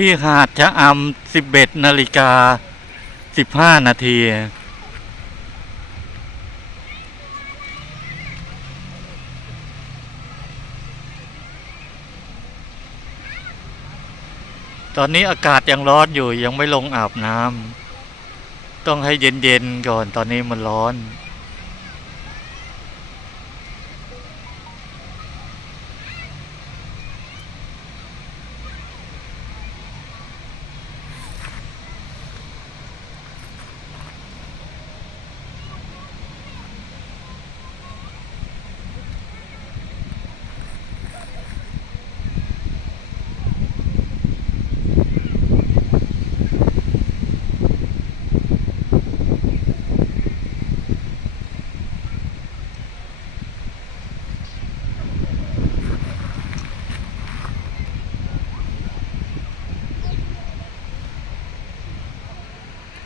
ที่หาดชะอำ11นาฬิกา15นาที ตอนนี้อากาศยังร้อนอยู่ยังไม่ลงอาบน้ำต้องให้เย็นๆก่อนตอนนี้มันร้อน